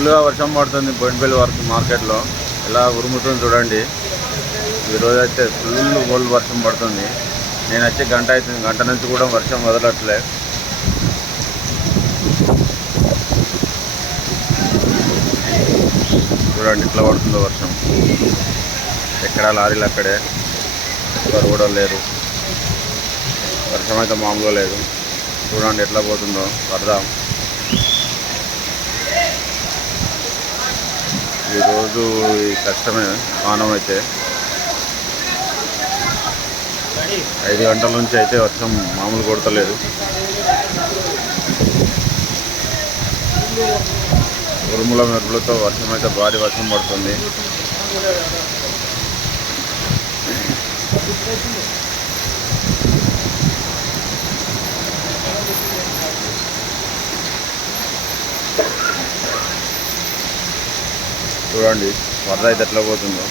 ఫుల్గా వర్షం పడుతుంది బోయినపల్లి వరకు మార్కెట్లో. ఎలా ఉరుముతుంది చూడండి. ఈరోజు అయితే ఫుల్ వర్షం పడుతుంది. నేను వచ్చి గంట అవుతుంది, గంట నుంచి కూడా వర్షం వదలట్లే. చూడండి ఎట్లా పడుతుందో వర్షం. ఎక్కడ లారీలు అక్కడే, ఎవరు కూడా లేరు. వర్షం అయితే మామూలుగా లేదు. చూడండి ఎట్లా పోతుందో వరద. ఈరోజు ఈ కష్టమే వానం అయితే. 5 గంటల నుంచి అయితే వర్షం మామూలు కొడతలేదు. ఉరుముల మెరుపులతో వర్షం అయితే భారీ వర్షం పడుతుంది. చూడండి వరద అయితే ఎట్లా పోతుందో.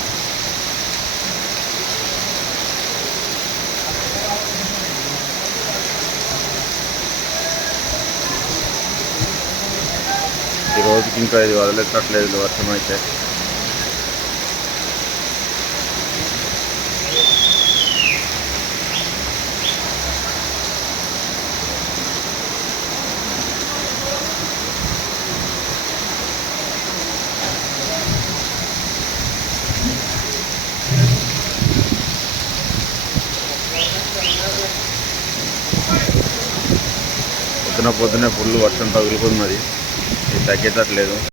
ఈ రోజుకి ఇంకా ఇది వదిలేటట్లేదు వర్షం అయితే. పొద్దునే ఫుల్ వర్షం తగులుకున్నది. ఇది తగ్గేటట్లేదు.